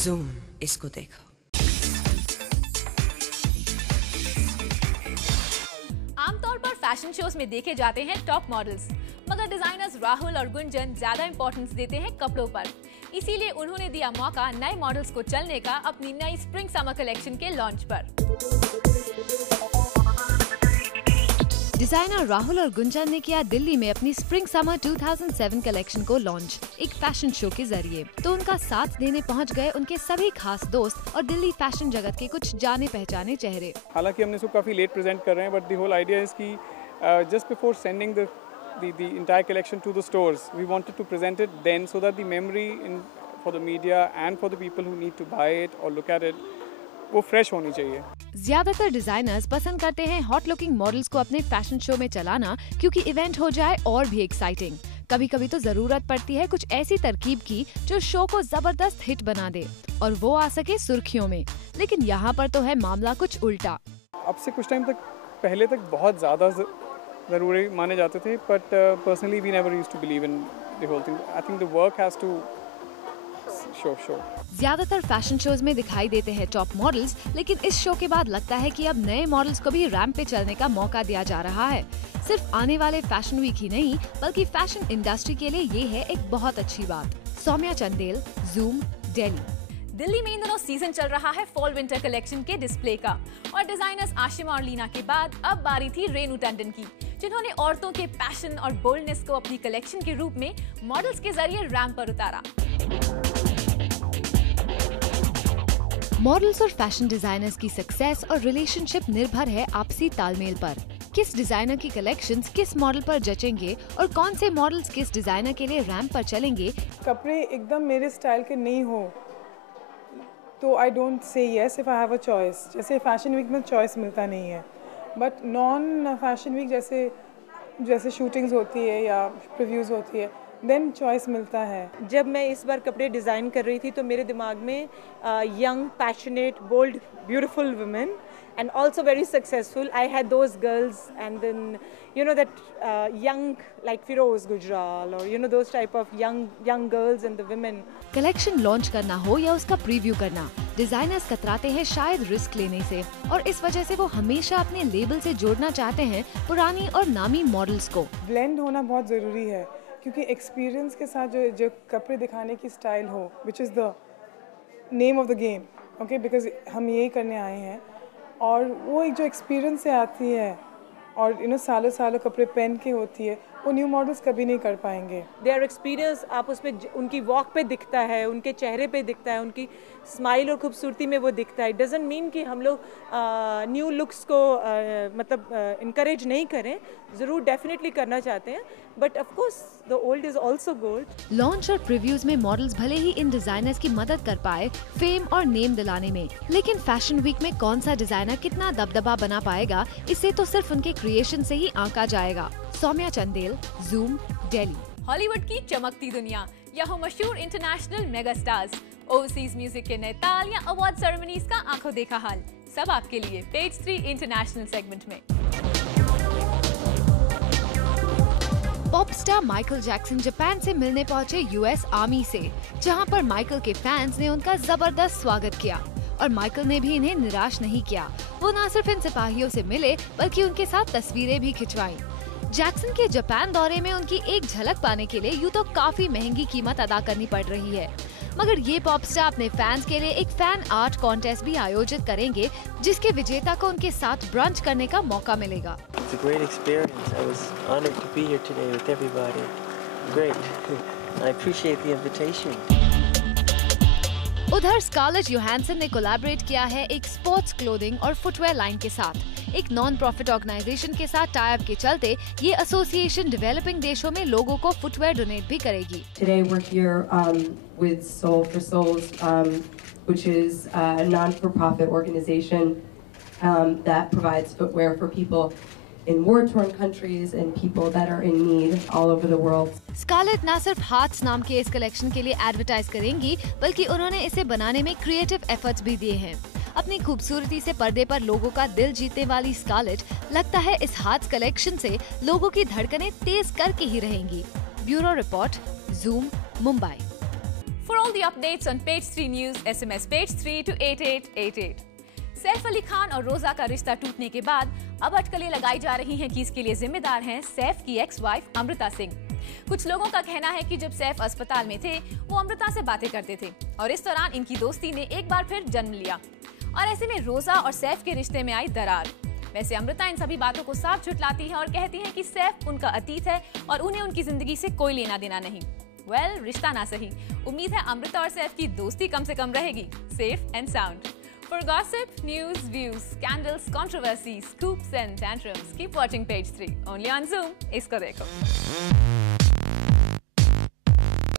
Zoom, इसको देखो। आमतौर पर फैशन शोज में देखे जाते हैं टॉप मॉडल्स, मगर डिजाइनर्स राहुल और गुंजन ज्यादा इंपॉर्टेंस देते हैं कपड़ों पर। इसीलिए उन्होंने दिया मौका नए मॉडल्स को चलने का अपनी नई स्प्रिंग समर कलेक्शन के लॉन्च पर। डिजाइनर राहुल और गुंजन ने किया दिल्ली में अपनी स्प्रिंग समर 2007 कलेक्शन को लॉन्च एक फैशन शो के जरिए। तो उनका साथ देने पहुंच गए उनके सभी खास दोस्त और दिल्ली फैशन जगत के कुछ जाने पहचाने चेहरे। हालांकि हमने इसको काफ़ी लेट प्रेजेंट कर रहे हैं, but the whole idea is कि just before sending the entire collection to the stores, we wanted to present it then so that the memory for the media and for the people who need to buy it or look at it, वो fresh होनी चाहिए। ज्यादातर designers पसंद करते हैं hot looking models को अपने fashion show में चलाना, क्योंकि इवेंट हो जाए और भी एक्साइटिंग। कभी कभी तो जरूरत पड़ती है कुछ ऐसी तरकीब की जो शो को जबरदस्त हिट बना दे और वो आ सके सुर्खियों में। लेकिन यहाँ पर तो है मामला कुछ उल्टा। अब से कुछ टाइम तक पहले तक बहुत ज्यादा जरूरी माने जाते थे, but personally we never used to believe in the whole thing. I think the work has to show. ज्यादातर फैशन शोज में दिखाई देते हैं टॉप मॉडल्स, लेकिन इस शो के बाद लगता है कि अब नए मॉडल्स को भी रैंप पे चलने का मौका दिया जा रहा है। सिर्फ आने वाले फैशन वीक ही नहीं, बल्कि फैशन इंडस्ट्री के लिए ये है एक बहुत अच्छी बात। सौम्या चंदेल, जूम, दिल्ली। दिल्ली में इन दिनों सीजन चल रहा है फॉल विंटर कलेक्शन के डिस्प्ले का, और डिजाइनर्स आशिमा और लीना के बाद अब बारी थी रेनू टंडन की, जिन्होंने औरतों के पैशन और बोल्डनेस को अपनी कलेक्शन के रूप में मॉडल्स के जरिए रैंप पर उतारा। मॉडल्स और फैशन डिजाइनर्स की सक्सेस और रिलेशनशिप निर्भर है आपसी तालमेल पर। किस डिजाइनर की कलेक्शंस किस मॉडल पर जचेंगे और कौन से मॉडल्स किस डिजाइनर के लिए रैंप पर चलेंगे। कपड़े एकदम मेरे स्टाइल के नहीं हो तो I don't say yes if I have a choice. जैसे फैशन वीक में चॉइस मिलता नहीं है, बट नॉन फैशन वीक जैसे शूटिंग्स होती है या प्रीव्यूज़ होती है, देन चॉइस मिलता है। जब मैं इस बार कपड़े डिज़ाइन कर रही थी तो मेरे दिमाग में young, passionate, bold, beautiful women and also very successful. I had those girls, and then you know that young like Firoz Gujral, or you know those type of young girls and the women. Collection launch करना हो या उसका preview करना, designers कतराते हैं शायद risk लेने से, और इस वजह से वो हमेशा अपने लेबल से जोड़ना चाहते हैं पुरानी और नामी मॉडल्स को। ब्लेंड होना बहुत जरूरी है, क्योंकि एक्सपीरियंस के साथ जो कपड़े दिखाने की स्टाइल हो, which is the name of the game, okay, because हम यही करने आए हैं। और वो एक जो एक्सपीरियंस से आती है और सालों सालों कपड़े पहन के होती है, वो न्यू मॉडल्स कभी नहीं कर पाएंगे। देयर एक्सपीरियंस आप उसमें उनकी वॉक पे दिखता है, उनके चेहरे पे दिखता है, उनकी स्माइल और खूबसूरती में वो दिखता है। डजंट मीन कि हम लोग न्यू लुक्स को मतलब इनकरेज नहीं करें, ज़रूर डेफिनेटली करना चाहते हैं, but of course the old is also gold. Launch और प्रीव्यूज में मॉडल्स भले ही इन डिजाइनर्स की मदद कर पाए फेम और नेम दिलाने में, लेकिन फैशन वीक में कौन सा डिजाइनर कितना दबदबा बना पाएगा, इससे तो सिर्फ उनके क्रिएशन से ही आंका जाएगा। सौम्या चंदेल, जूम, दिल्ली। हॉलीवुड की चमकती दुनिया, यहाँ मशहूर international mega stars, overseas music के नए ताल या अवार्ड सेरेमनीज का आंखों देखा हाल, सब आपके लिए पेज 3 इंटरनेशनल सेगमेंट में। Pop star Michael Jackson Japan से मिलने पहुंचे यूएस आर्मी से, जहां पर माइकल के फैंस ने उनका जबरदस्त स्वागत किया, और माइकल ने भी इन्हें निराश नहीं किया। वो न सिर्फ इन सिपाहियों से मिले, बल्कि उनके साथ तस्वीरें भी खिंचवाईं। जैक्सन के जापान दौरे में उनकी एक झलक पाने के लिए यूं तो काफी महंगी कीमत अदा करनी पड़ रही है, मगर ये पॉप स्टार अपने फैंस के लिए एक फैन आर्ट कॉन्टेस्ट भी आयोजित करेंगे, जिसके विजेता को उनके साथ ब्रंच करने का मौका मिलेगा। It's a great experience. I was honored to be here today with everybody. Great. I appreciate the invitation. उधर स्कारलेट योहानसन ने कोलैबोरेट किया है एक स्पोर्ट्स क्लोथिंग और फुटवेयर लाइन के साथ। एक नॉन प्रॉफिट ऑर्गेनाइजेशन के साथ टाई अप के चलते ये एसोसिएशन डेवलपिंग देशों में लोगों को फुटवेयर डोनेट भी करेगी। Today we're here with Soul for Souls, which is a non-for-profit organization that provides footwear for people in war-torn countries and people that are in need all over the world. Scarlett न सिर्फ hearts नाम के इस collection के लिए advertise करेंगी, बल्कि उन्होंने इसे बनाने में क्रिएटिव एफर्ट्स भी दिए हैं। अपनी खूबसूरती से पर्दे पर लोगों का दिल जीतने वाली स्कारलेट लगता है इस हार्ट्स कलेक्शन से लोगों की धड़कनें तेज करके ही रहेंगी। Bureau report, zoom, Mumbai. For all the updates on Page 3 News, SMS Page 3 to 8888. Saif Ali Khan और रोजा का रिश्ता टूटने के बाद अब अटकलें लगाई जा रही हैं कि इसके लिए जिम्मेदार हैं सैफ की एक्स वाइफ अमृता सिंह। कुछ लोगों का कहना है कि जब सैफ अस्पताल में थे वो अमृता से बातें करते थे और इस दौरान इनकी दोस्ती ने एक बार फिर जन्म लिया और ऐसे में रोजा और सैफ के रिश्ते में आई दरार। वैसे अमृता इन सभी बातों को साफ झुटलाती है और कहती है कि सैफ उनका अतीत है और उन्हें उनकी जिंदगी से कोई लेना देना नहीं। रिश्ता ना सही, उम्मीद है अमृता और सैफ की दोस्ती कम से कम रहेगी safe and sound. For gossip, news, views, scandals, controversies, scoops and tantrums, keep watching Page 3 only on Zoom. इसको देखो।